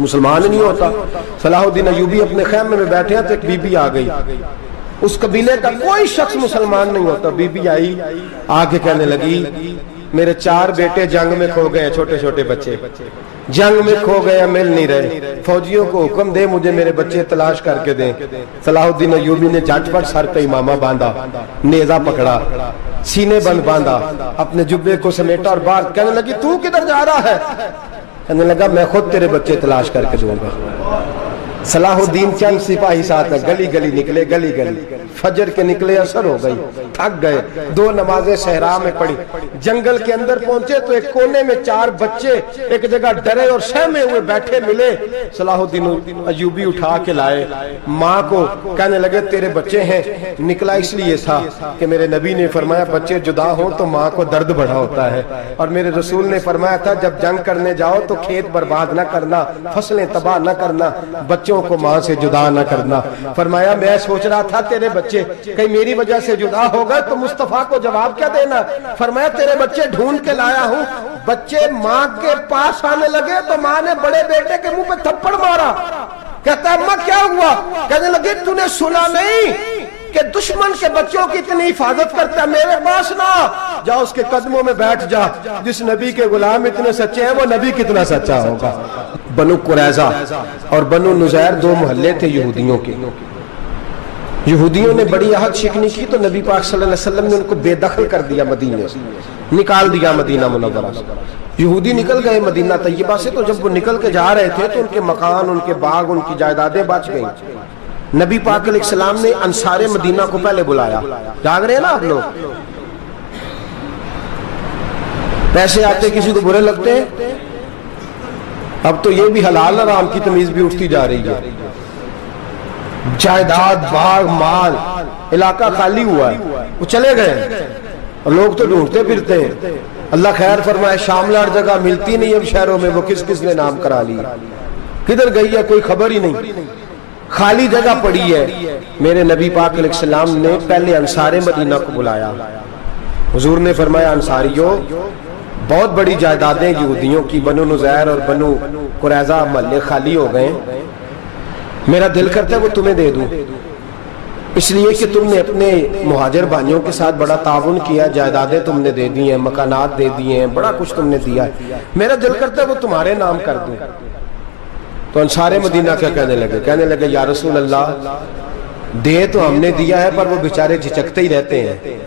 مسلمان نہیں ہوتا۔ صلاح الدین ایوبی اپنے خیمے میں بیٹھے ہیں تو ایک بی بی آ گئی، اس قبیلے کا کوئی شخص مسلمان نہیں ہوتا، بی بی آئی آگے کہنے لگی میرے 4 بیٹے جنگ میں کھو گئے ہیں، چھوٹے چھوٹے بچے جنگ میں کھو گئے ہیں، مل نہیں رہے، فوجیوں کو حکم دے مجھے میرے بچے تلاش کر کے دیں۔ صلاح الدین ایوبی نے جھٹ پٹ سر پہ امامہ باندھا، نیزہ پکڑا، سینے بند باندھا، اپنے جبے کو سمیٹا اور باہر کہنے لگی تو کدھر جا رہا ہے؟ کہنے لگا میں خود تیرے بچے تلاش کر کے دوں گا۔ صلاح الدین چند سپاہی ساتھ گلی گلی نکلے، گلی گلی فجر کے نکلے، اثر ہو گئی، تھک گئے، 2 نمازیں صحرا میں پڑھی، جنگل کے اندر پہنچے تو ایک کونے میں 4 بچے ایک جگہ ڈرے اور سہمے ہوئے بیٹھے ملے۔ صلاح الدین ایوبی اٹھا کے لائے، ماں کو کہنے لگے تیرے بچے ہیں، نکلا اس لیے تھا کہ میرے نبی نے فرمایا بچے جدا ہوں تو ماں کو درد بڑا ہوتا ہے، اور میرے رسول نے فرمایا تھا جب جنگ کرنے جاؤ تو کھیت برباد نہ کرنا، فصلیں تباہ نہ کرنا، بچوں کو ماں سے جدا نہ کرنا۔ فرمایا میں سوچ رہا تھا تیرے بچے کہیں میری وجہ سے جدا ہو گئے تو مصطفیٰ کو جواب کیا دینا؟ فرمایا تیرے بچے ڈھونڈ کے لایا ہوں۔ بچے ماں کے پاس آنے لگے تو ماں نے بڑے بیٹے کے منہ پہ تھپڑ مارا، کہتا ہے اماں کیا ہوا؟ کہنے لگے تو نے سنا نہیں کہ دشمن کے بچوں کی اتنی حفاظت کرتا ہے، میرے پاس نہ جا، اس کے قدموں میں بیٹھ جا، جس نبی کے غلام اتنے سچے ہیں وہ نبی کتنا سچا ہوگا۔ بنو قریظہ اور بنو نذیر 2 محلے تھے یہودیوں کے، یہودیوں نے بڑی عہد شکنی کی تو نبی پاک صلی اللہ علیہ وسلم نے ان کو بے دخل کر دیا، مدینے سے نکال دیا، مدینہ منورہ سے۔ یہودی نکل گئے مدینہ طیبہ سے، تو جب وہ نکل کے جا رہے تھے تو ان کے مکان، ان کے باغ، ان کی جائیدادیں بچ گئیں۔ نبی پاک علیہ السلام نے انصار مدینہ کو پہلے بلایا، جاگ رہے ہیں نا آپ لوگ؟ پیسے آتے کسی کو برے لگتے ہیں؟ اب تو یہ بھی حلال حرام کی تمیز بھی اٹھتی جا رہی ہے۔ جائیداد، باغ، مال، علاقہ خالی ہوا ہے، وہ چلے گئے اور لوگ تو ڈھونڈتے پھرتے ہیں۔ اللہ خیر فرمائے، شاملہ ہر جگہ ملتی نہیں اب شہروں میں، وہ کس کس نے نام کرا لی، کدھر گئی ہے کوئی خبر ہی نہیں، خالی جگہ پڑی ہے۔ میرے نبی پاک علیہ السلام نے پہلے انصار مدینہ کو بلایا، حضور نے فرمایا انصاریوں بہت بڑی جائیدادیں یہودیوں کی، بنو نذیر اور بنو قریظہ محلے خالی ہو گئے، میرا دل کرتا ہے وہ تمہیں دے دوں، اس لیے کہ تم نے اپنے مہاجر بھائیوں کے ساتھ بڑا تعاون کیا، جائیدادیں تم نے دے دی ہیں، مکانات دے دیے ہیں، بڑا کچھ تم نے دیا ہے، میرا دل کرتا ہے وہ تمہارے نام کر دوں۔ تو انصار مدینہ کیا کہنے لگے یا رسول اللہ دے تو ہم نے دیا ہے پر وہ بیچارے جھچکتے ہی رہتے ہیں،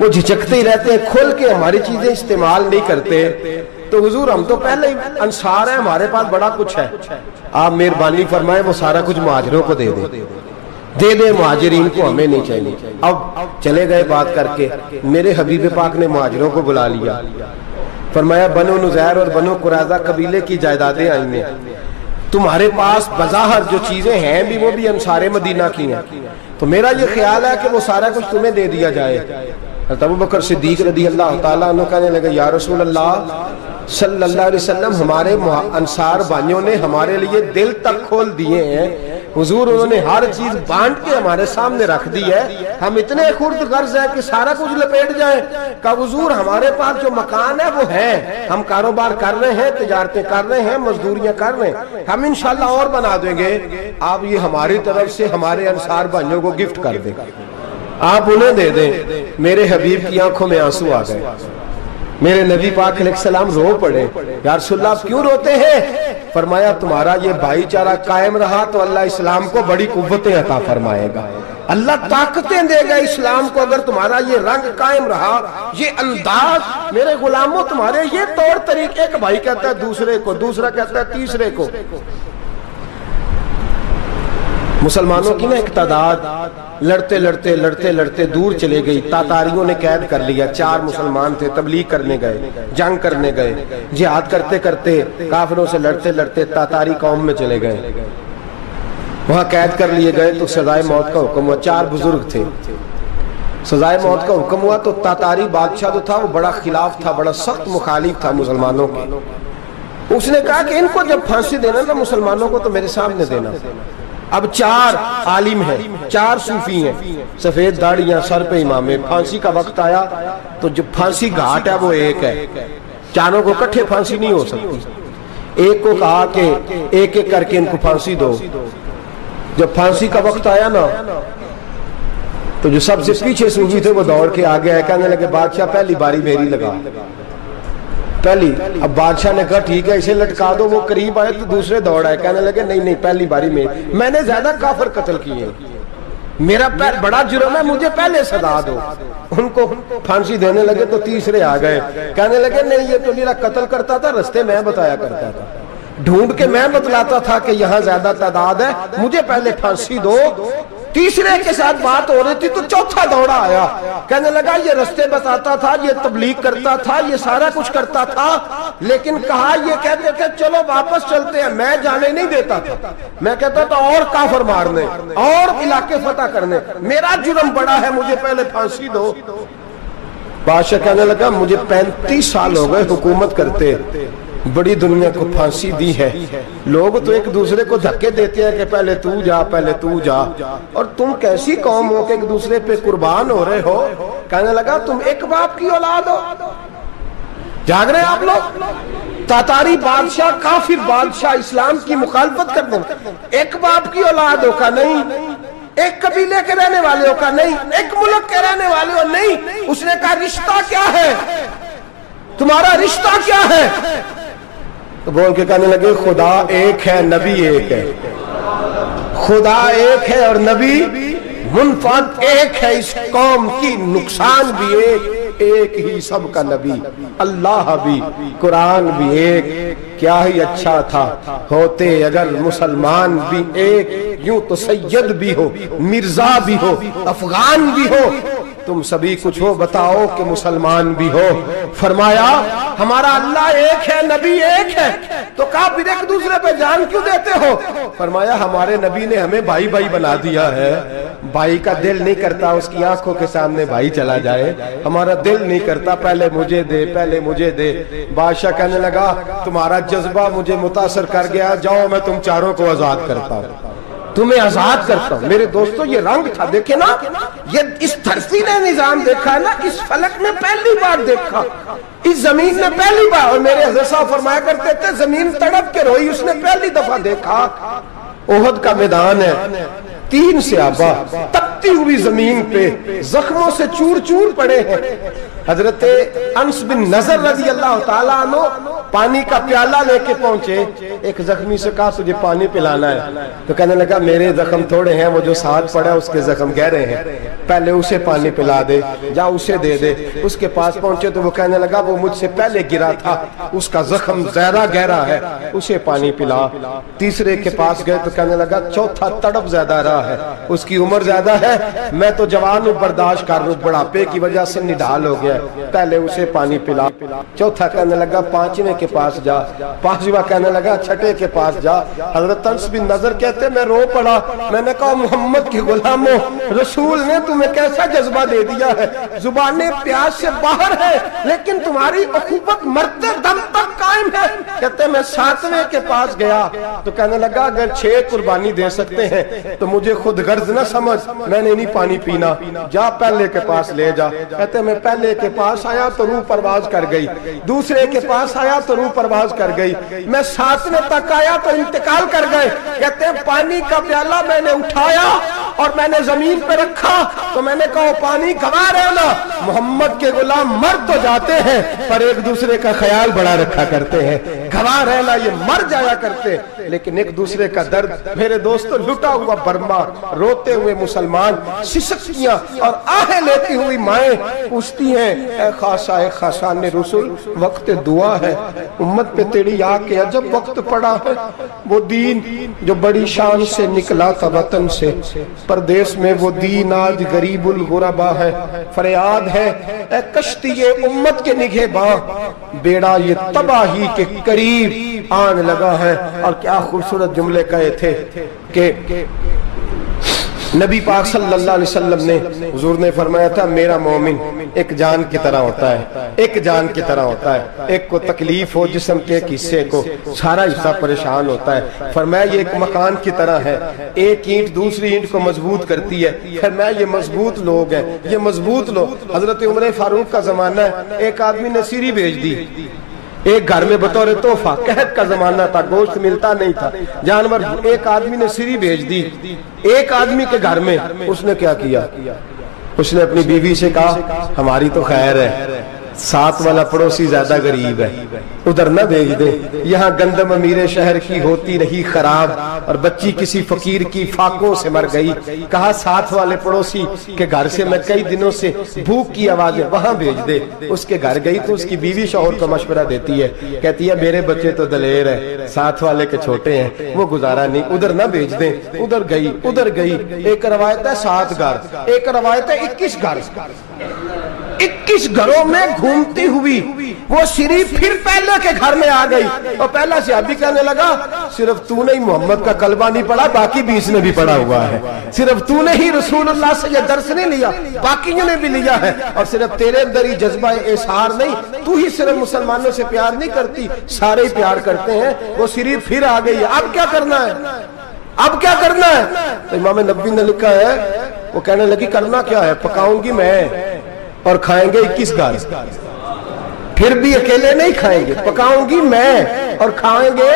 وہ جھچکتے ہی رہتے ہیں، کھول کے ہماری چیزیں استعمال نہیں کرتے۔ تو حضور ہم تو پہلے ہی انصار ہیں، ہمارے پاس بڑا کچھ ہے، آپ مہربانی فرمائیں وہ سارا کچھ مہاجروں کو دے دے، مہاجرین کو ہمیں نہیں چاہیے۔ اب چلے گئے بات کر کے، میرے حبیب پاک نے مہاجروں کو بلا لیا، فرمایا بنو نذیر اور بنو قریظہ قبیلے کی جائیدادیں آئی ہیں، تمہارے پاس بظاہر جو چیزیں ہیں بھی وہ بھی انصار مدینہ کی ہیں، تو میرا یہ خیال ہے کہ وہ سارا کچھ تمہیں دے دیا جائے۔ حضرت ابوبکر صدیق رضی اللہ تعالیٰ عنہ کہنے لگے یا رسول اللہ صلی اللہ علیہ وسلم ہمارے انصار بھائیوں نے ہمارے لیے دل تک کھول دیے ہیں، حضور انہوں نے ہر چیز بانٹ کے ہمارے سامنے رکھ دی ہے، ہم اتنے خرد غرض ہیں کہ سارا کچھ لپیٹ جائیں۔ کہا حضور ہمارے پاس جو مکان ہے وہ ہے، ہم کاروبار کر رہے ہیں، تجارتیں کر رہے ہیں، مزدوریاں کر رہے ہیں، ہم انشاءاللہ اور بنا دیں گے، آپ یہ ہماری طرف سے ہمارے انصار بھائیوں کو گفٹ کر دیں، آپ انہیں دے دیں۔ میرے حبیب کی آنکھوں میں آنسو آ گئے، میرے نبی پاک علیہ السلام رو پڑے، یا رسول اللہ آپ کیوں روتے ہیں؟ فرمایا تمہارا یہ بھائی چارہ قائم رہا تو اللہ اسلام کو بڑی قوتیں عطا فرمائے گا، اللہ طاقتیں دے گا اسلام کو، اگر تمہارا یہ رنگ قائم رہا، یہ انداز، میرے غلاموں تمہارے یہ طور طریقے، ایک بھائی کہتا ہے دوسرے کو، دوسرا کہتا ہے تیسرے کو۔ مسلمانوں کی نا ایک تعداد لڑتے لڑتے لڑتے لڑتے دور چلے گئی، تاتاریوں نے قید کر لیا، 4 مسلمان تھے، تبلیغ کرنے گئے، جنگ کرنے گئے، جہاد کرتے کرتے کافروں سے لڑتے لڑتے تاتاری قوم میں چلے گئے، وہاں قید کر لیے گئے تو سزائے موت کا حکم ہوا، 4 بزرگ تھے، سزائے موت کا حکم ہوا تو تاتاری بادشاہ جو تھا وہ بڑا خلاف تھا، بڑا سخت مخالف تھا مسلمانوں کے، اس نے کہا کہ ان کو جب پھانسی دینا نا مسلمانوں کو تو میرے سامنے دینا۔ اب 4 عالم ہیں، 4 صوفی ہیں، سفید داڑیاں، سر پہ امامے، پھانسی کا وقت آیا تو جو پھانسی گھاٹ ہے وہ ایک ہے، چاروں کو کٹھے پھانسی نہیں ہو سکتی، ایک کو کہا کہ ایک ایک کر کے ان کو پھانسی دو. جب پھانسی کا وقت آیا نا تو جو سب سے پیچھے صوفی تھے وہ دوڑ کے آگے آئے, کہنے لگے بادشاہ پہلی باری میری لگا پہلی. اب بادشاہ نے کہا ٹھیک ہے اسے لٹکا دو. وہ قریب آئے تو دوسرے دوڑ آئے, کہنے لگے نہیں نہیں پہلی باری میں نے زیادہ کافر قتل کیے, میرا بڑا جرم ہے, مجھے پہلے سزا دو. ان کو پھانسی دینے لگے تو تیسرے آ گئے, کہنے لگے نہیں یہ تو میرا قتل کرتا تھا, رستے میں بتایا کرتا تھا, ڈھونڈ کے میں بتلاتا تھا کہ یہاں زیادہ تعداد ہے, مجھے پہلے پھانسی دو. تیسرے کے ساتھ بات ہو رہی تھی تو چوتھا دوڑا آیا, کہنے لگا یہ رستے بتاتا تھا, یہ تبلیغ کرتا تھا, یہ سارا کچھ کرتا تھا, لیکن کہا یہ کہتے تھے چلو واپس چلتے ہیں, میں جانے نہیں دیتا تھا, میں کہتا تھا اور کافر مارنے اور علاقے فتح کرنے, میرا جرم بڑا ہے, مجھے پہلے پھانسی دو. بادشاہ کہنے لگا مجھے 35 سال ہو گئے حکومت کرتے, بڑی دنیا کو پھانسی دی ہے, لوگ تو ایک دوسرے کو دھکے دیتے ہیں کہ پہلے تو جا پہلے تو جا, اور تم کیسی قوم ہو کہ ایک دوسرے پہ قربان ہو رہے ہو. کہنے لگا تم ایک باپ کی اولاد ہو, جاگ رہے آپ لوگ. تاتاری بادشاہ کافر بادشاہ اسلام کی مخالفت کر دیں, ایک باپ کی اولاد ہو کا نہیں, ایک قبیلے کے رہنے والے ہو کا نہیں, ایک ملک کے رہنے والے ہو نہیں. اس نے کہا رشتہ کیا ہے تمہارا, رشتہ کیا ہے؟ تو بول کے کہنے لگے خدا ایک ہے نبی ایک ہے, خدا ایک ہے اور نبی منفرد ایک ہے, اس قوم کی نقصان بھی ایک ہی سب کا نبی, اللہ بھی قرآن بھی ایک. کیا ہی اچھا تھا ہوتے اگر مسلمان بھی ایک, یوں تو سید بھی ہو مرزا بھی ہو افغان بھی ہو, تم سبھی کچھ ہو بتاؤ کہ مسلمان بھی ہو. فرمایا ہمارا اللہ ایک ہے نبی ایک ہے, تو کہا پھر ایک دوسرے پہ جان کیوں دیتے ہو؟ فرمایا ہمارے نبی نے ہمیں بھائی بھائی بنا دیا ہے, بھائی کا دل نہیں کرتا اس کی آنکھوں کے سامنے بھائی چلا جائے, ہمارا دل نہیں کرتا پہلے مجھے دے پہلے مجھے دے. بادشاہ کہنے لگا تمہارا جذبہ مجھے متاثر کر گیا, جاؤ میں تم چاروں کو آزاد کرتا ہوں, تمہیں آزاد کرتا ہوں. میرے دوستو یہ رنگ تھا, دیکھیں نا, یہ اس دھرتی نے نظام دیکھا ہے نا, اس فلک میں پہلی بار دیکھا, اس زمین نے پہلی بار. اور میرے حضرت صاحب فرمایا کرتے تھے زمین تڑپ کے روئی, اس نے پہلی دفعہ دیکھا. احد کا میدان ہے, 3 صحابہ تپتی ہوئی زمین پہ زخموں سے چور چور پڑے ہیں. حضرت انس بن نضر رضی اللہ تعالیٰ عنہ پانی کا پیالہ لے کے پہنچے, ایک زخمی سے کہا تجھے پانی پلانا ہے, تو کہنے لگا میرے زخم تھوڑے ہیں, وہ جو ساتھ پڑا اس کے زخم گہرے ہیں, پہلے اسے پانی پلا دے, جا اسے دے دے. اس کے پاس پہنچے تو وہ کہنے لگا وہ مجھ سے پہلے گرا تھا, اس کا زخم زیادہ گہرا ہے, اسے پانی پلا. تیسرے کے پاس گئے تو کہنے لگا چوتھا تڑپ زیادہ رہا ہے, اس کی عمر زیادہ ہے, میں تو جوان ہوں برداشت کر رہا ہوں, بڑھاپے کی وجہ سے نڈھال ہو گیا, پہلے اسے پانی پلا. چوتھا کہنے لگا 5ویں کے پاس جا, 5واں کہنے لگا 6ٹھے کے پاس جا. حضرت انس بن نضر کہتے میں رو پڑا, میں نے کہا محمد کے غلاموں, رسول نے تمہیں کیسا جذبہ دے دیا ہے, زبانیں پیاس سے باہر ہے لیکن تمہاری اخوت مرتے دم تک قائم ہے. کہتے میں 7ویں کے پاس گیا تو کہنے لگا اگر 6 قربانی دے سکتے ہیں تو مجھے خود غرض نہ سمجھ, میں نے نہیں پانی پینا, جا پہلے کے پاس لے جا. کہتے میں پہلے کے پاس آیا تو روح پرواز کر گئی, دوسرے کے پاس آیا تو روح پرواز کر گئی, میں 7ویں تک آیا تو انتقال کر گئے. کہتے ہیں پانی کا پیالہ میں نے اٹھایا اور میں نے زمین پہ رکھا تو میں نے کہا پانی گوا رہنا, محمد کے غلام مر تو جاتے ہیں پر ایک دوسرے کا خیال بڑا رکھا کرتے ہیں, گوا رہنا یہ مر جایا کرتے لیکن ایک دوسرے کا درد. میرے دوستو لٹا ہوا برما, روتے ہوئے مسلمان, سسکیاں اور آہیں لیتی ہوئی مائیں پوچھتی ہیں اے خاصا اے خاصان رسول, وقت دعا ہے, امت پہ تیری آ کے عجب وقت پڑا ہے. وہ دین جو بڑی شان سے نکلا تھا وطن سے, پردیس میں وہ دین آج غریب الغربا ہے. فریاد ہے اے کشتی امت کے نگہباں, بیڑا یہ تباہی کے قریب آن لگا ہے. اور کیا خوبصورت جملے کہے تھے کہ نبی پاک صلی اللہ علیہ وسلم نے, حضور نے فرمایا تھا میرا مومن ایک جان کی طرح ہوتا ہے, ایک جان کی طرح ہوتا ہے, ایک کو تکلیف ہو جسم کے ایک حصے کو, سارا حصہ پریشان ہوتا ہے. فرمایا یہ ایک مکان کی طرح ہے, ایک اینٹ دوسری اینٹ کو مضبوط کرتی ہے. فرمایا یہ مضبوط لوگ ہیں, یہ مضبوط لوگ. حضرت عمر فاروق کا زمانہ ہے, ایک آدمی نے سیری بھیج دی, ایک گھر میں بطور تحفہ، قحط کا زمانہ تھا، گوشت ملتا نہیں تھا، جانور، ایک آدمی نے سری بھیج دی ایک آدمی کے گھر میں۔ اس نے کیا کیا؟ اس نے اپنی بیوی سے کہا ہماری تو خیر ہے، ساتھ والا پڑوسی زیادہ غریب ہے، ادھر نہ بھیج دے، یہاں گندم امیر شہر کی ہوتی رہی خراب اور بچی کسی فقیر کی فاقوں سے مر گئی، کہا ساتھ والے پڑوسی کے گھر سے میں کئی دنوں سے بھوک کی آوازیں، وہاں بھیج دے۔ اس کے گھر گئی تو اس کی بیوی شوہر کو مشورہ دیتی ہے، کہتی ہے میرے بچے تو دلیر ہیں، ساتھ والے کے چھوٹے ہیں، وہ گزارا نہیں، ادھر نہ بھیج دیں۔ ادھر گئی، ایک روایت ہے 7 گھر، ایک روایت ہے 21 گھر، 21 گھروں میں گھومتی ہوئی وہ سری پھر پہلے کے گھر میں آ گئی، اور پہلا صحابی کہنے لگا صرف تو نے ہی محمد کا کلمہ نہیں پڑھا، باقی 20 نے بھی پڑھا ہوا ہے، صرف تو نے ہی رسول اللہ سے یہ درس نہیں لیا، باقیوں نے بھی لیا ہے، اور صرف تیرے اندر ہی جذبہ اظہار نہیں، تو ہی صرف مسلمانوں سے پیار نہیں کرتی، سارے ہی پیار کرتے ہیں۔ وہ سری پھر آ گئی ہے، اب کیا کرنا ہے؟ اب کیا کرنا ہے؟ تو امام نبوی نے لکھا ہے، وہ کہنے لگی کرنا کیا ہے؟ پکاؤں گی میں اور کھائیں گے 21 گھر، پھر بھی اکیلے نہیں کھائیں گے، پکاؤں گی میں اور کھائیں گے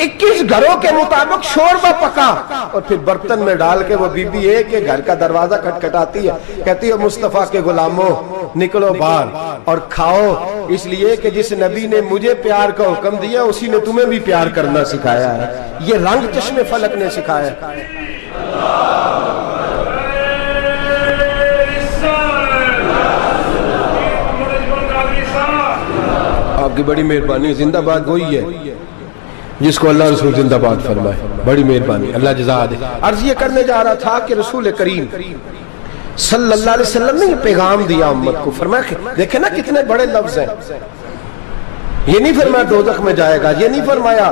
21 گھروں کے مطابق شوربہ پکا، اور پھر برتن میں ڈال کے وہ بی بی ایک گھر کا دروازہ کھٹکھٹاتی ہے، کہتی ہے مصطفیٰ کے غلاموں نکلو باہر اور کھاؤ، اس لیے کہ جس نبی نے مجھے پیار کا حکم دیا اسی نے تمہیں بھی پیار کرنا سکھایا ہے، یہ رنگ چشم فلک نے سکھایا ہے۔ آپ کی بڑی مہربانی، زندہ باد وہی ہے جس کو اللہ رسول زندہ باد فرمائے، بڑی مہربانی، اللہ جزا دے۔ عرض یہ کرنے جا رہا تھا کہ رسول کریم صلی اللہ علیہ وسلم نے یہ پیغام دیا امت کو، فرمایا دیکھیں نا کتنے بڑے لفظ ہیں، یہ نہیں فرمایا دوزخ میں جائے گا، یہ نہیں فرمایا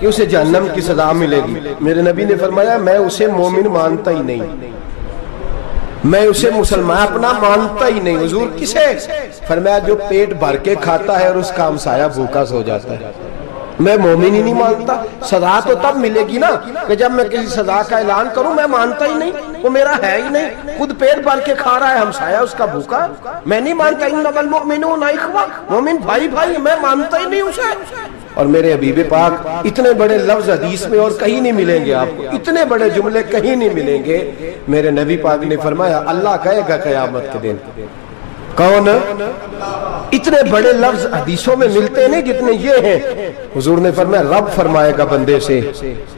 کہ اسے جہنم کی سزا ملے گی، میرے نبی نے فرمایا میں اسے مومن مانتا ہی نہیں، میں اسے مسلمان اپنا مانتا ہی نہیں۔ حضور کسے؟ فرمایا جو پیٹ بھر کے کھاتا ہے اور اس کا ہمسایہ بھوکا سو جاتا ہے، میں مومن ہی نہیں مانتا۔ سزا تو تب ملے گی نا کہ جب میں کسی سزا کا اعلان کروں، میں مانتا ہی نہیں، وہ میرا ہے ہی نہیں، خود پیٹ بھر کے کھا رہا ہے، ہمسایہ اس کا بھوکا، میں نہیں مانتا۔ انما المؤمنون اخوہ، مومن بھائی بھائی، میں مانتا ہی نہیں اسے۔ اور میرے حبیب پاک اتنے بڑے لفظ حدیث میں اور کہیں نہیں ملیں گے، آپ کو اتنے بڑے جملے کہیں نہیں ملیں گے۔ میرے نبی پاک نے فرمایا اللہ کہے گا قیامت کے دن، کون؟ اتنے بڑے لفظ حدیثوں میں ملتے نہیں جتنے یہ ہیں۔ حضور نے فرمایا رب فرمائے گا بندے سے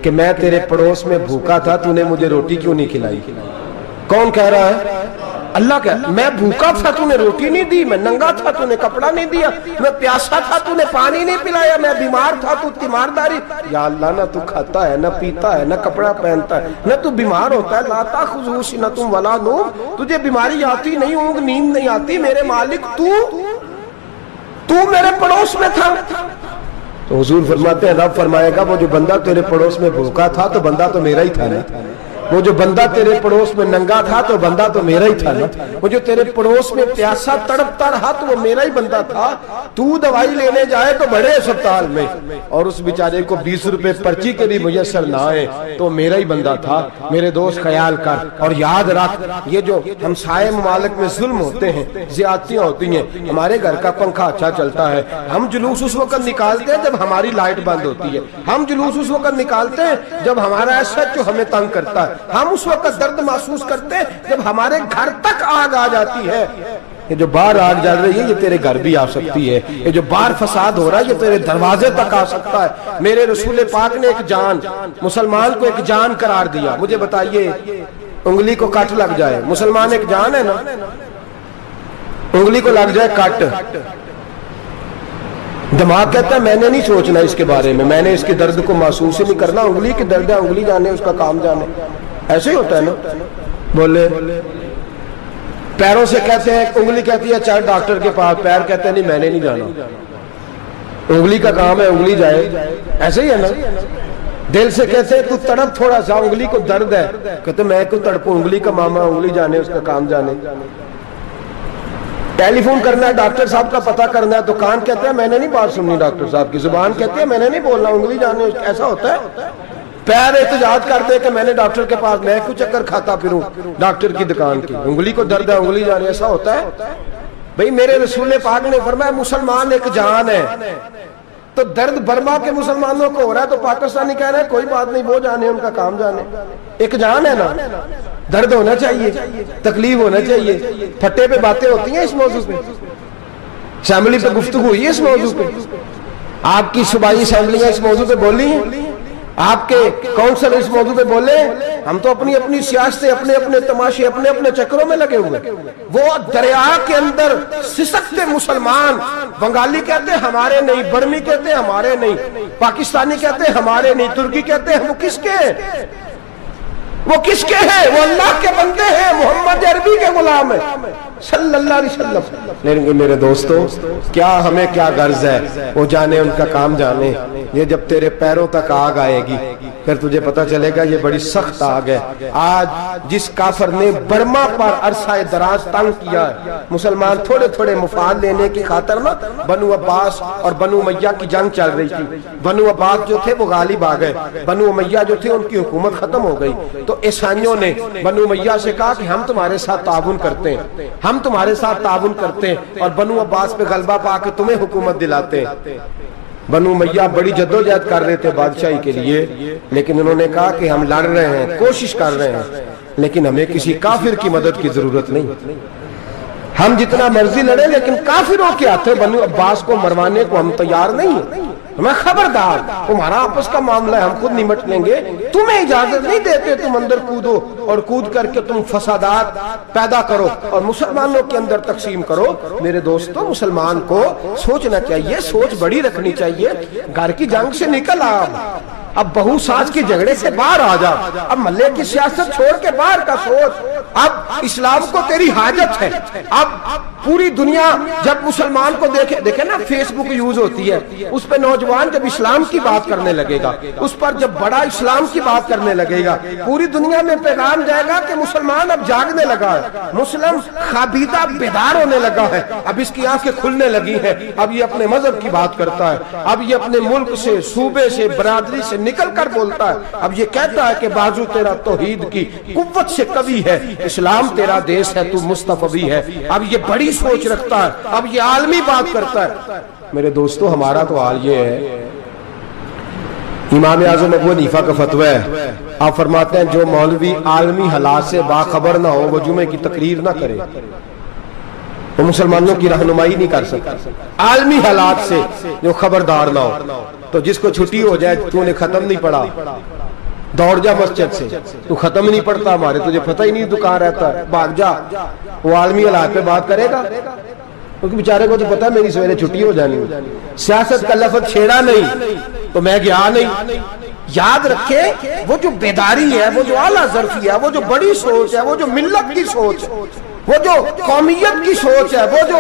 کہ میں تیرے پڑوس میں بھوکا تھا، تو نے مجھے روٹی کیوں نہیں کھلائی؟ کون کہہ رہا ہے؟ اللہ کہہ، میں بھوکا تھا تو نے روٹی نہیں دی، میں ننگا تھا تو نے کپڑا نہیں دیا، میں پیاسا تھا تو نے پانی نہیں پلایا، میں بیمار تھا تو تیمارداری۔ یا اللہ نہ تو کھاتا ہے، نہ پیتا ہے، نہ کپڑا پہنتا ہے، نہ تو بیمار ہوتا ہے، لا تاخذہ سنۃ ولا نوم، تجھے بیماری آتی نہیں، اونگ نیند نہیں آتی، میرے مالک تو میرے پڑوس میں تھا۔ تو حضور فرماتے ہیں رب فرمائے گا وہ جو بندہ تیرے پڑوس میں بھوکا تھا تو بندہ تو میرا ہی تھا نا، وہ جو بندہ تیرے پڑوس میں ننگا تھا تو بندہ تو میرا ہی تھا نا، وہ جو تیرے پڑوس میں پیاسا تڑپتا رہا تو وہ میرا ہی بندہ تھا، تو دوائی لینے جائے تو بڑے اسپتال میں اور اس بیچارے کو 20 روپے پرچی کے بھی میسر نہ آئے تو میرا ہی بندہ تھا۔ میرے دوست خیال کر اور یاد رکھ، یہ جو ہمسائے ممالک میں ظلم ہوتے ہیں، زیادتیاں ہوتی ہیں، ہمارے گھر کا پنکھا اچھا چلتا ہے، ہم جلوس اس وقت نکالتے ہیں جب ہماری لائٹ بند ہوتی ہے، ہم جلوس اس وقت نکالتے ہیں جب ہمارا ایسا جو ہمیں تنگ کرتا ہے، ہم اس وقت درد محسوس کرتے ہیں جب ہمارے گھر تک آگ آ جاتی ہے۔ یہ جو باہر آگ جل رہی ہے یہ تیرے گھر بھی آ سکتی ہے، یہ جو باہر فساد ہو رہا ہے یہ تیرے دروازے تک آ سکتا ہے۔ میرے رسول پاک نے ایک جان، مسلمان کو ایک جان قرار دیا۔ مجھے بتائیے انگلی کو کٹ لگ جائے، مسلمان ایک جان ہے نا، انگلی کو لگ جائے کٹ، دماغ کہتا ہے میں نے نہیں سوچنا اس کے بارے میں نے اس کے درد کو محسوس ہی نہیں کرنا، انگلی کی درد ہے، انگلی جانے اس کا کام جانے، ایسے ہی ہوتا ہے نا۔ بولے پیروں سے کہتے ہیں، انگلی کہتی ہے چل ڈاکٹر کے پاس، پیر کہتے ہیں نہیں میں نے نہیں جانا، انگلی کا کام ہے انگلی جائے، ایسے ہی ہے نا۔ دل سے کہتے ہیں تو تڑپ تھوڑا سا، انگلی کو درد ہے، کہتے میں کو تڑپوں، انگلی کا ماما، انگلی جانے اس کا کام جانے۔ ٹیلی فون کرنا ہے ڈاکٹر صاحب کا پتہ کرنا ہے، دکان کہتے ہیں میں نے نہیں بات سننی ڈاکٹر صاحب کی، زبان کہتے ہیں میں نے نہیں بولنا، انگلی جانے، ایسا ہوتا ہے۔ پیر احتجاج کرتے کہ میں نے ڈاکٹر کے پاس، میں کچھ چکر کھاتا پھروں ڈاکٹر کی دکان کی، انگلی کو درد ہے انگلی جانے، ایسا ہوتا ہے۔ بھئی میرے رسول پاک نے فرمایا مسلمان ایک جان ہے، تو درد برما کے مسلمانوں کو ہو رہا ہے تو پاکستانی کہہ رہے ہیں کوئی بات نہیں، وہ جانے ان کا کام جانے، ایک جان ہے نا، درد ہونا چاہیے، تکلیف ہونا چاہیے۔ پھٹے پہ باتیں ہوتی ہیں اس موضوع پہ، اسمبلی پہ گفتگو ہوئی ہے اس موضوع پہ، آپ کی صوبائی اسمبلیاں اس موضوع پہ بولی ہیں، آپ کے کونسل اس موضوع پہ بولے، ہم تو اپنی اپنی سیاستیں، اپنے اپنے تماشے، اپنے اپنے چکروں میں لگے ہوئے۔ وہ دریا کے اندر سسکتے مسلمان، بنگالی کہتے ہیں ہمارے نہیں، برمی کہتے ہیں ہمارے نہیں، پاکستانی کہتے ہیں ہمارے نہیں، ترکی کہتے ہیں ہم کس کے ہیں؟ وہ کس کے ہیں؟ وہ اللہ کے بندے ہیں، محمد عربی کے غلام ہیں صلی اللہ علیہ وسلم۔ لیکن میرے دوستو کیا ہمیں کیا غرض ہے، وہ جانے ان کا کام جانے۔ یہ جب تیرے پیروں تک آگ آئے گی پھر تجھے پتہ چلے گا یہ بڑی سخت آگ ہے۔ آج جس کافر نے برما پر عرصہ دراز تنگ کیا ہے، مسلمان تھوڑے تھوڑے مفاد لینے کی خاطر نا، بنو عباس اور بنو امیہ کی جنگ چل رہی تھی، بنو عباس جو تھے وہ غالب آ گئے، بنو امیہ جو تھے ان کی حکومت ختم ہو گئی، تو عیسائیوں نے بنو امیہ سے کہا کہ ہم تمہارے ساتھ تعاون کرتے ہیں، ہم تمہارے ساتھ تعاون کرتے ہیں اور بنو عباس پہ غلبہ پا کے تمہیں حکومت دلاتے ہیں۔ بنو امیہ بڑی جدوجہد کر رہے تھے بادشاہی کے لیے، لیکن انہوں نے کہا کہ ہم لڑ رہے ہیں، کوشش کر رہے ہیں، لیکن ہمیں کسی کافر کی مدد کی ضرورت نہیں، ہم جتنا مرضی لڑیں لیکن کافروں کے ہاتھوں بنو عباس کو مروانے کو ہم تیار نہیں ہیں، ہمیں خبردار، تمہارا آپس کا معاملہ ہے، ہم خود نمٹ لیں گے، تمہیں اجازت نہیں دیتے تم اندر کودو اور کود کر کے تم فسادات پیدا کرو اور مسلمانوں کے اندر تقسیم کرو۔ میرے دوستو مسلمان کو سوچنا چاہیے، سوچ بڑی رکھنی چاہیے، گھر کی جنگ سے نکل آ، اب بہو ساس کے جھگڑے سے باہر آ جا، اب محلے کی سیاست چھوڑ کے باہر کا سوچ، اب اسلام کو تیری حاجت ہے۔ اب پوری دنیا جب مسلمان کو دیکھے نا، فیس بک یوز ہوتی ہے، اس پہ نوجوان جب اسلام کی بات کرنے لگے گا، اس پر جب بڑا اسلام کی بات کرنے لگے گا، پوری دنیا میں پیغام جائے گا کہ مسلمان اب جاگنے لگا ہے، مسلم خوابیدہ بیدار ہونے لگا ہے، اب اس کی آنکھیں کھلنے لگی ہیں، اب یہ اپنے مذہب کی بات کرتا ہے، اب یہ اپنے ملک سے، صوبے سے، برادری سے نکل کر بولتا ہے، اب یہ کہتا ہے کہ بازو تیرا توحید کی قوت سے قوی ہے، اسلام تیرا دیس ہے، تو مصطفی ہے، اب یہ بڑی سوچ رکھتا ہے، اب یہ عالمی بات کرتا ہے۔ میرے دوستو ہمارا تو حال یہ ہے، امام اعظم ابو حنیفہ کا فتویٰ ہے، آپ فرماتے ہیں جو مولوی عالمی حالات سے باخبر نہ ہو وہ جمعے کی تقریر نہ کرے، وہ مسلمانوں کی رہنمائی نہیں کر سکتا، عالمی حالات سے جو خبردار نہ ہو۔ تو جس کو چھٹی ہو جائے تو نے ختم نہیں پڑھا، دوڑ جا مسجد سے، تو ختم نہیں پڑھتا ہمارے، تجھے پتہ ہی نہیں تو کہاں رہتا ہے، بھاگ جا، وہ عالمی حالات پہ بات کرے گا، کیونکہ بیچارے کو تو پتہ ہے میری سویرے چھٹی ہو جانی، سیاست کا لفظ چھیڑا نہیں تو میں گیا نہیں۔ یاد رکھے وہ جو بیداری ہے، وہ جو اعلیٰ ظرفی ہے، وہ جو بڑی سوچ ہے، وہ جو ملت کی سوچ ہے، وہ جو قومیت کی سوچ ہے، وہ جو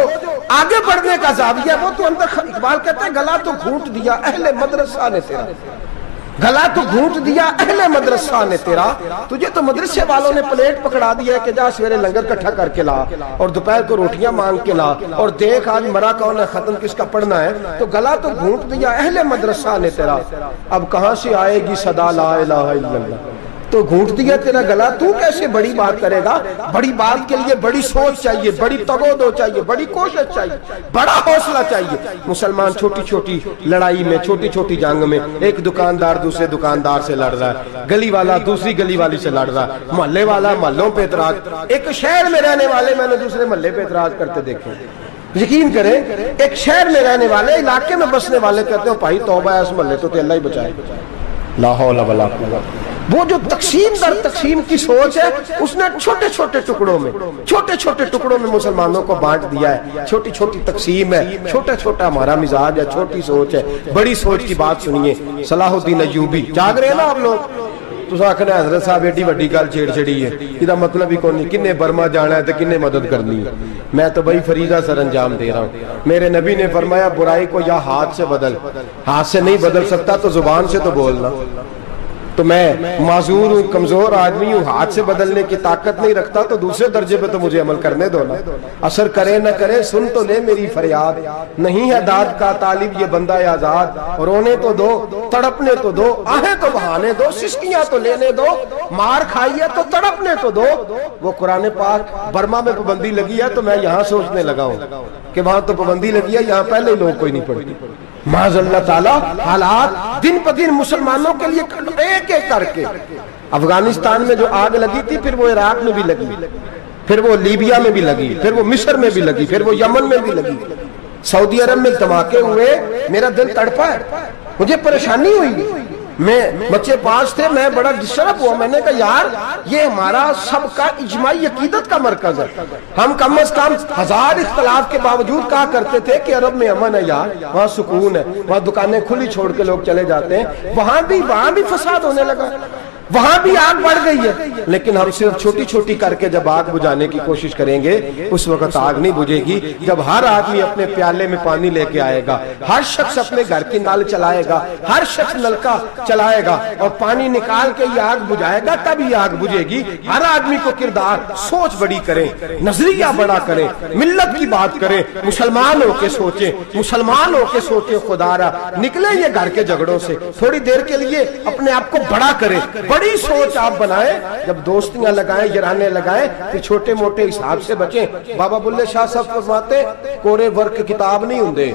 آگے بڑھنے کا زاویہ ہے، وہ تو اندر، اقبال کہتے ہیں گلا تو گھونٹ دیا اہل مدرسہ نے تیرا، گلا تو گھونٹ دیا اہل مدرسہ نے تیرا، تجھے تو مدرسے والوں نے پلیٹ پکڑا دیا ہے کہ جا سویرے لنگر کٹھا کر کے لا اور دوپہر کو روٹیاں مانگ کے لا اور دیکھ آج مرا کون ہے، ختم کس کا پڑھنا ہے، تو گلا تو گھونٹ دیا اہل مدرسہ نے تیرا، اب کہاں سے آئے گی صدا لا الہ الا اللہ، تو گھونٹ دیا تیرا گلا، تو کیسے بڑی بات کرے گا؟ بڑی بات کے لیے بڑی سوچ چاہیے، بڑی تگودو چاہیے، بڑی کوشش چاہیے، بڑا حوصلہ چاہیے۔ مسلمان چھوٹی چھوٹی لڑائی میں، چھوٹی چھوٹی جنگ میں، ایک دکاندار دوسرے دکاندار سے لڑ رہا ہے، گلی والا دوسری گلی والی سے لڑ رہا ہے، محلے والا محلوں پہ اعتراض، ایک شہر میں رہنے والے میں نے دوسرے محلے پہ اعتراض کرتے دیکھے، یقین کریں ایک شہر میں رہنے والے، علاقے میں بسنے والے کہتے ہیں بھائی توبہ ہے اس محلے تو اللہ ہی بچائے، لا حول ولا قوت۔ وہ جو تقسیم در تقسیم کی سوچ ہے، اس نے چھوٹے چھوٹے ٹکڑوں میں مسلمانوں کو بانٹ دیا ہے، چھوٹی چھوٹی تقسیم ہے، چھوٹا چھوٹا ہمارا مزاج ہے، چھوٹی سوچ ہے، بڑی سوچ کی بات سنیے۔ صلاح الدین ایوبی، جاگ رہے ہیں نا آپ لوگ؟ تو آخنا حضرت صاحب ایڈی وڈی گل چھیڑ چھڑی ہے، یہ مطلب ہی کون نہیں، کنے برما جانا ہے تو کنے مدد کرنی ہے، میں تو بھائی فریضہ سر انجام دے رہا ہوں۔ میرے نبی نے فرمایا برائی کو یا ہاتھ سے بدل، ہاتھ سے نہیں بدل سکتا تو زبان سے تو بولنا، تو میں معذور ہوں، کمزور آدمی ہوں، ہاتھ سے بدلنے کی طاقت نہیں رکھتا، تو دوسرے درجے پہ تو مجھے عمل کرنے دو نا۔ اثر کرے نہ کرے سن تو لے میری فریاد، نہیں ہے داد کا طالب یہ بندہ آزاد، رونے تو دو، تڑپنے تو دو، آہیں تو بہانے دو، سسکیاں تو لینے دو، مار کھائی ہے تو تڑپنے تو دو۔ وہ قرآن پاک برما میں پابندی لگی ہے تو میں یہاں سوچنے لگا ہوں کہ وہاں تو پابندی لگی ہے، یہاں پہلے لوگ کوئی نہیں پڑھتی۔ معاذ اللہ تعالیٰ حالات دن پہ دن مسلمانوں کے لیے ایک ایک کر کے، افغانستان میں جو آگ لگی تھی پھر وہ عراق میں بھی لگی، پھر وہ لیبیا میں بھی لگی، پھر وہ مصر میں بھی لگی، پھر وہ یمن میں بھی لگی، سعودی عرب میں دھماکے ہوئے، میرا دل تڑپا ہے، مجھے پریشانی ہوئی، میں بچے پاس تھے، میں بڑا ڈسٹرب ہوا، میں نے کہا یار یہ ہمارا سب کا اجماعی عقیدت کا مرکز ہے، ہم کم از کم ہزار اختلاف کے باوجود کہا کرتے تھے کہ عرب میں امن ہے یار، وہاں سکون ہے، وہاں دکانیں کھلی چھوڑ کے لوگ چلے جاتے ہیں، وہاں بھی فساد ہونے لگا، وہاں بھی آگ بڑھ گئی ہے، لیکن ہم صرف چھوٹی چھوٹی کر کے جب آگ بجھانے کی کوشش کریں گے اس وقت آگ نہیں بجھے گی، جب ہر آدمی اپنے پیالے میں پانی لے کے آئے گا، ہر شخص اپنے گھر کی نل چلائے گا، ہر شخص نلکا چلائے گا اور پانی نکال کے یہ آگ بجھائے گا، تب یہ آگ بجھے گی۔ ہر آدمی کو کردار سوچ بڑی کریں، نظریہ بڑا کریں، ملت کی بات کریں، مسلمان ہو کے سوچیں، مسلمان ہو کے سوچیں، خدا را نکلیں یہ گھر کے جھگڑوں سے، تھوڑی دیر کے لیے اپنے آپ کو بڑا کریں، بڑی سوچ آپ بنائیں، جب دوستیاں لگائیں، یرانے لگائیں، پھر چھوٹے موٹے حساب سے بچیں۔ بابا بلے شاہ صاحب فرماتے کورے ورک کتاب نہیں ہوندے،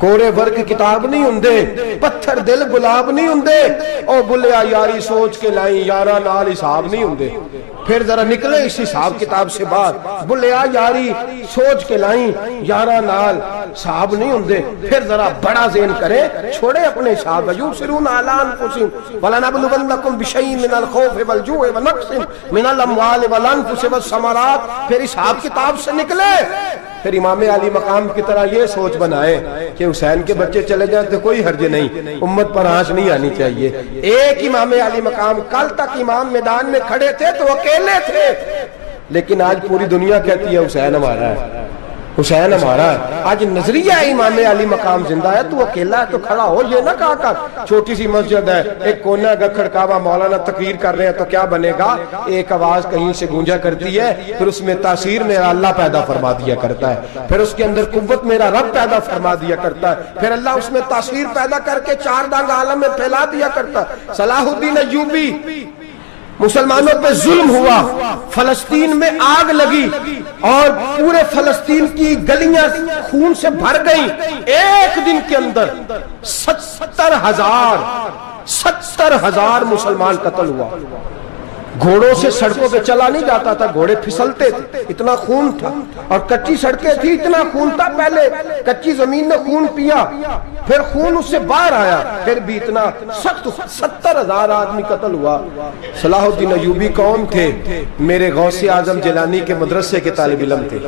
کورے ورک کتاب نہیں ہوندے، پتھر دل گلاب نہیں ہوندے، او بلیا یاری سوچ کے لائیں، یارا نال حساب نہیں ہوندے۔ پھر ذرا نکلے اس حساب کتاب سے باہر، بلیا یاری سوچ کے لائیں، یارا نال حساب نہیں ہوندے۔ پھر ذرا بڑا ذہن کریں، چھوڑے اپنے حساب، وَيُبْصِرُونَ عَلَىٰ أَنفُسِهِمْ وَلَنَبْلُوَنَّكُمْ بِشَيْءٍ مِّنَ الْخَوْفِ وَالْجُوعِ وَنَقْصٍ مِّنَ الْأَمْوَالِ وَالْأَنفُسِ وَالثَّمَرَاتِ۔ پھر حساب کتاب سے نکلے، پھر امام علی مقام کی طرح یہ سوچ بنائے کہ حسین کے بچے چلے جائیں تو کوئی حرج نہیں، امت پر آنچ نہیں آنی چاہیے۔ ایک امام علی مقام، کل تک امام میدان میں کھڑے تھے تو اکیلے تھے، لیکن آج پوری دنیا کہتی ہے حسین ہمارا ہے، حسین ہمارا ہے۔ آج نظریہ امام علی مقام زندہ ہے، تو اکیلا ہے تو کھڑا ہو، یہ نہ کہا کر چھوٹی سی مسجد ہے، ایک کونا کا کھڑکاوا، مولانا تقریر کر رہے ہیں تو کیا بنے گا، ایک آواز کہیں سے گونجا کرتی ہے، پھر اس میں تاثیر میرا اللہ پیدا فرما دیا کرتا ہے، پھر اس کے اندر قوت میرا رب پیدا فرما دیا کرتا ہے، پھر اللہ اس میں تاثیر پیدا کر کے چار دانگ عالم میں پھیلا دیا کرتا ہے۔ صلاح الدین ایوبی، مسلمانوں پہ ظلم ہوا، فلسطین میں آگ لگی اور پورے فلسطین کی گلیاں خون سے بھر گئیں، ایک دن کے اندر 70,000 مسلمان قتل ہوا۔ گھوڑوں سے سڑکوں پہ چلا نہیں جاتا تھا، گھوڑے پھسلتے تھے، اتنا خون تھا، اور کچی سڑکیں تھی، اتنا خون تھا، پہلے کچی زمین نے خون پیا، پھر خون اس سے باہر آیا، پھر بھی اتنا سخت 70,000 آدمی قتل ہوا۔ صلاح الدین ایوبی کون تھے؟ میرے غوث اعظم جیلانی کے مدرسے کے طالب علم تھے۔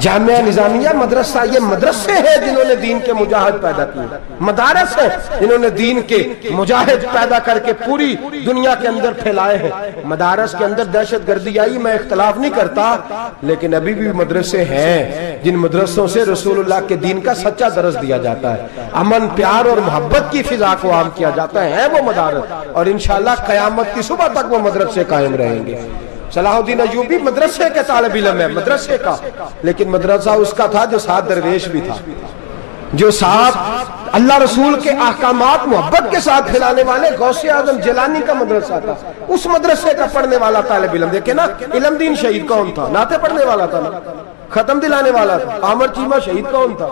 جامعہ نظامیہ مدرسہ، یہ مدرسے ہیں جنہوں نے دین کے مجاہد پیدا کیے، مدارس ہیں جنہوں نے دین کے مجاہد پیدا کر کے پوری دنیا کے اندر پھیلائے ہیں۔ مدارس کے اندر دہشت گردی آئی، میں اختلاف نہیں کرتا، لیکن ابھی بھی مدرسے ہیں جن مدرسوں سے رسول اللہ کے دین کا سچا درس دیا جاتا ہے، امن، پیار اور محبت کی فضا کو عام کیا جاتا ہے وہ مدارس، اور انشاءاللہ قیامت کی صبح تک وہ مدرسے قائم رہیں گے۔ صلاح الدین ایوبی مدرسے کے طالب علم ہے، مدرسے کا، لیکن مدرسہ اس کا تھا جو ساتھ درویش بھی تھا، جو ساتھ اللہ رسول کے احکامات محبت کے ساتھ پھیلانے والے غوث اعظم جیلانی کا مدرسہ تھا، اس مدرسے کا پڑھنے والا طالب علم۔ دیکھیں نا، علم دین شہید کون تھا؟ نعتیں پڑھنے والا تھا نا، ختم دلانے والا تھا۔ عامر چیمہ شہید کون تھا؟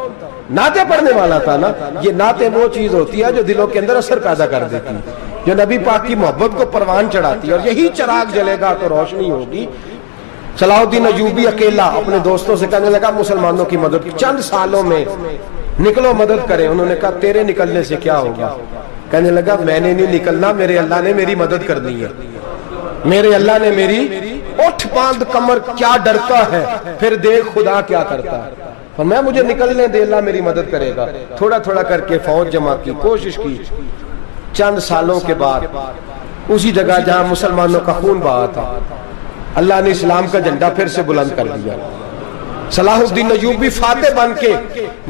نعتیں پڑھنے والا تھا نا۔ یہ نعتیں وہ چیز ہوتی ہے جو دلوں کے اندر اثر پیدا کر دیتی ہے، جو نبی پاک کی محبت کو پروان چڑھاتی ہے، اور یہی چراغ جلے گا تو روشنی ہوگی۔ صلاح الدین ایوبی اکیلا اپنے دوستوں سے کہنے لگا مسلمانوں کی مدد، چند سالوں میں نکلو مدد کریں۔ انہوں نے کہا تیرے نکلنے سے کیا ہوگا؟ کہنے لگا میں نے نہیں نکلنا، میرے اللہ نے میری مدد کرنی ہے، میرے اللہ نے میری اٹھ باندھ کمر کیا ڈرتا ہے، پھر دیکھ خدا کیا کرتا ہے، فرمایا مجھے نکلنے دے، اللہ میری مدد کرے گا۔ تھوڑا تھوڑا کر کے فوج جمع کی، کوشش کی، چند سالوں کے بعد اسی جگہ جہاں مسلمانوں کا خون بہا تھا، اللہ نے اسلام کا جھنڈا پھر سے بلند کر دیا۔ صلاح الدین ایوبی فاتح بن کے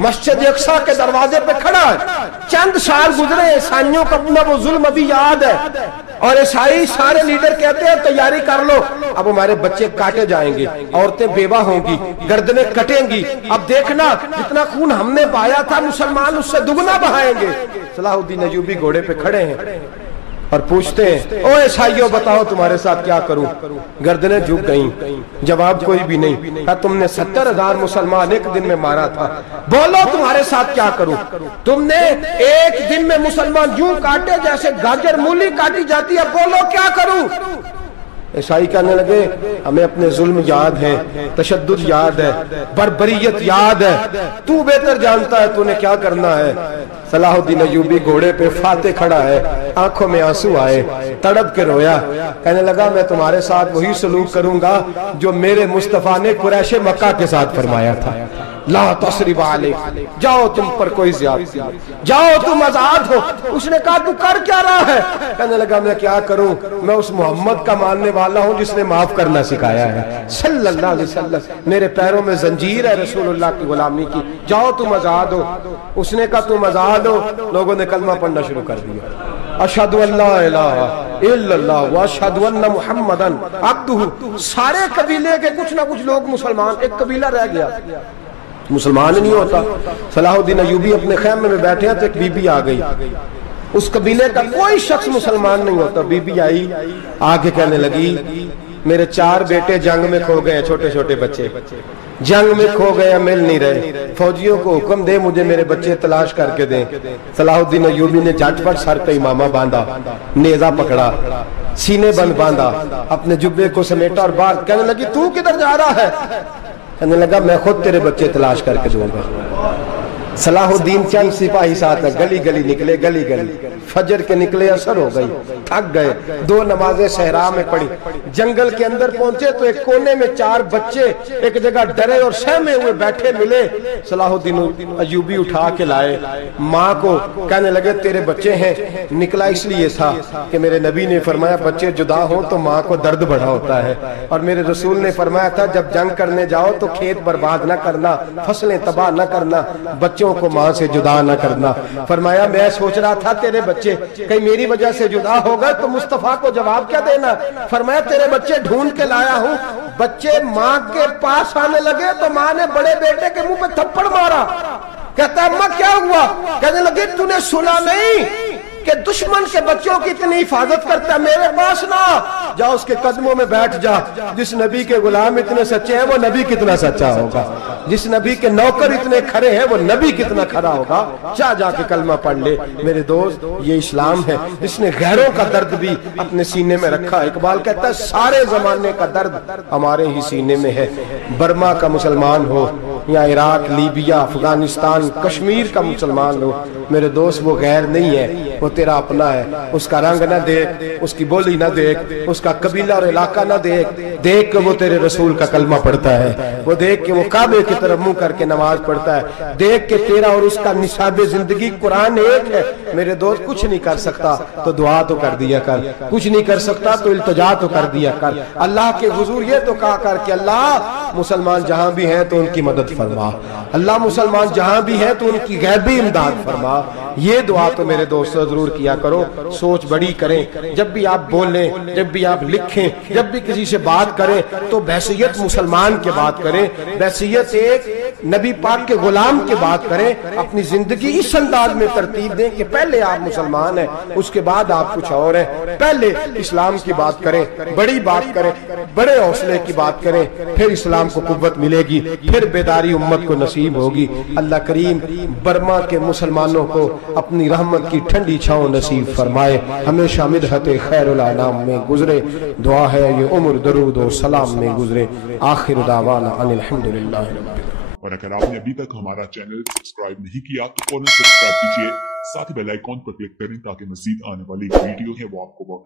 مسجد اقصی کے دروازے پہ کھڑا ہے. چند سال گزرے، عیسائیوں کا اپنا وہ ظلم ابھی یاد ہے، اور عیسائی سارے لیڈر کہتے ہیں تیاری کر لو، اب ہمارے بچے کاٹے جائیں گے، عورتیں بیوہ ہوں گی، گردنیں کٹیں گی، اب دیکھنا جتنا خون ہم نے بہایا تھا مسلمان اس سے دگنا بہائیں گے. صلاح الدین ایوبی گھوڑے پہ کھڑے ہیں اور پوچھتے ہیں، او عیسائیوں بتاؤ تمہارے ساتھ کیا کروں؟ گردنیں جھک گئیں، جواب کوئی بھی نہیں. کہا تم نے 70,000 مسلمان ایک دن میں مارا تھا، بولو تمہارے ساتھ کیا کروں؟ تم نے ایک دن میں مسلمان یوں کاٹے جیسے گاجر مولی کاٹی جاتی ہے، بولو کیا کروں؟ عیسائی کہنے لگے ہمیں اپنے ظلم یاد ہیں، تشدد یاد ہے، بربریت یاد ہے، تو بہتر جانتا ہے تو نے کیا کرنا ہے. صلاح الدین ایوبی گھوڑے پہ فاتح کھڑا ہے، آنکھوں میں آنسو آئے، تڑپ کے رویا، کہنے لگا میں تمہارے ساتھ وہی سلوک کروں گا جو میرے مصطفیٰ نے قریش مکہ کے ساتھ فرمایا تھا. لا تصریب علیک، جاؤ تم پر کوئی زیادتی، جاؤ تم آزاد ہو. اس نے کہا تو کر کیا رہا ہے؟ کہنے لگا میں کیا کروں، میں اس محمد کا ماننے والا ہوں جس نے معاف کرنا سکھایا ہے صلی اللہ علیہ وسلم. میرے پیروں میں زنجیر ہے رسول اللہ کی غلامی کی، جاؤ تم آزاد ہو. اس نے کہا تم آزاد ہو. لوگوں نے کلمہ پڑھنا شروع کر دیا، اشہد ان لا الہ الا اللہ واشہد ان محمدن عبدہ. سارے قبیلے کے کچھ نہ کچھ لوگ مسلمان، ایک قبیلہ رہ گیا مسلمان نہیں ہوتا. صلاح الدین ایوبی اپنے خیمے میں بیٹھے ہیں تو ایک بی بی آ گئی، اس قبیلے کا کوئی شخص مسلمان نہیں ہوتا. بی بی آئی، آگے کہنے لگی میرے 4 بیٹے جنگ میں کھو گئے ہیں، چھوٹے چھوٹے بچے جنگ میں کھو گئے ہیں، مل نہیں رہے، فوجیوں کو حکم دے مجھے میرے بچے تلاش کر کے دیں. صلاح الدین ایوبی نے جھٹ پٹ سر پہ امامہ باندھا، نیزہ پکڑا، سینے بند باندھا، اپنے جبے کو سمیٹا اور باہر. کہنے لگی تو کدھر جا رہا ہے؟ کہنے لگا میں خود تیرے بچے تلاش کر کے دوں گا. صلاح الدین چند سپاہی ساتھ گلی گلی نکلے، گلی گلی فجر کے نکلے، اثر ہو گئی، تھک گئے. 2 نمازیں صحرا میں پڑھی، جنگل کے اندر پہنچے تو ایک کونے میں 4 بچے ایک جگہ ڈرے اور سہمے ہوئے بیٹھے ملے. صلاح الدین ایوبی اٹھا کے لائے، ماں کو کہنے لگے تیرے بچے ہیں. نکلا اس لیے تھا کہ میرے نبی نے فرمایا بچے جدا ہوں تو ماں کو درد بڑا ہوتا ہے، اور میرے رسول نے فرمایا تھا جب جنگ کرنے جاؤ تو کھیت برباد نہ کرنا، فصلیں تباہ نہ کرنا، بچوں کو ماں سے جدا نہ کرنا. فرمایا میں سوچ رہا تھا تیرے بچے کہیں میری وجہ سے جدا ہو گئے تو مصطفیٰ کو جواب کیا دینا. فرمایا تیرے بچے ڈھونڈ کے لایا ہوں. بچے ماں کے پاس آنے لگے تو ماں نے بڑے بیٹے کے منہ پہ تھپڑ مارا. کہتا ہے اماں کیا ہوا؟ کہنے لگے تو نے سنا نہیں کہ دشمن کے بچوں کی اتنی حفاظت کرتا ہے، میرے پاس نہ جا، اس کے قدموں میں بیٹھ جا. جس نبی کے غلام اتنے سچے ہیں وہ نبی کتنا سچا ہوگا، جس نبی کے نوکر اتنے کھڑے ہیں وہ نبی کتنا کھڑا ہوگا. جا کے کلمہ پڑھ لے. میرے دوست یہ اسلام ہے جس نے غیروں کا درد بھی اپنے سینے میں رکھا. اقبال کہتا ہے سارے زمانے کا درد ہمارے ہی سینے میں ہے. برما کا مسلمان ہو یا عراق، لیبیا، افغانستان، کشمیر کا مسلمان ہو، میرے دوست وہ غیر نہیں ہے، وہ تیرا اپنا ہے. اس کا رنگ نہ دیکھ، اس کی بولی نہ دیکھ، اس کا قبیلہ اور علاقہ نہ دیکھ. دیکھ کہ وہ تیرے رسول کا کلمہ پڑھتا ہے، وہ دیکھ کہ وہ کعبے کی طرف منہ کر کے نماز پڑھتا ہے. دیکھ کہ تیرا اور اس کا نصاب زندگی قرآن ایک ہے. میرے دوست کچھ نہیں کر سکتا تو دعا تو کر دیا کر، کچھ نہیں کر سکتا تو التجا تو کر دیا کر. اللہ کے حضور یہ تو کہا کر کہ اللہ مسلمان جہاں بھی ہیں تو ان کی مدد فرما، اللہ مسلمان جہاں بھی ہیں تو ان کی غیبی امداد فرما. یہ دعا تو میرے دوست ضرور کیا کرو. سوچ بڑی کریں، جب بھی آپ بولیں، جب بھی آپ لکھیں، جب بھی کسی سے بات کریں تو بحیثیت مسلمان کے بات کریں، بحیثیت ایک نبی پاک کے غلام کے بات کریں. اپنی زندگی اس انداز میں ترتیب دیں کہ پہلے آپ مسلمان ہیں، اس کے بعد آپ کچھ اور ہیں. پہلے اسلام کی بات کریں، بڑی بات کریں، بڑے حوصلے کی بات کریں، پھر اسلام کو قوت ملے گی، پھر بیداری امت کو نصیب ہوگی. اللہ کریم برما کے مسلمانوں کو اپنی رحمت کی ٹھنڈی چھاؤں نصیب فرمائے، ہمیشہ مدحت خیر الانام میں گزرے. دعا ہے یہ عمر درود و سلام میں گزرے. آخر دعوانا ان الحمدللہ رب العالمین. اور اگر آپ نے ابھی تک ہمارا چینل سبسکرائب نہیں کیا تو فوراً سبسکرائب کیجیے، ساتھ ہی بیل آئیکن پر کلک کریں تاکہ مزید آنے والی ویڈیو ہے وہ آپ کو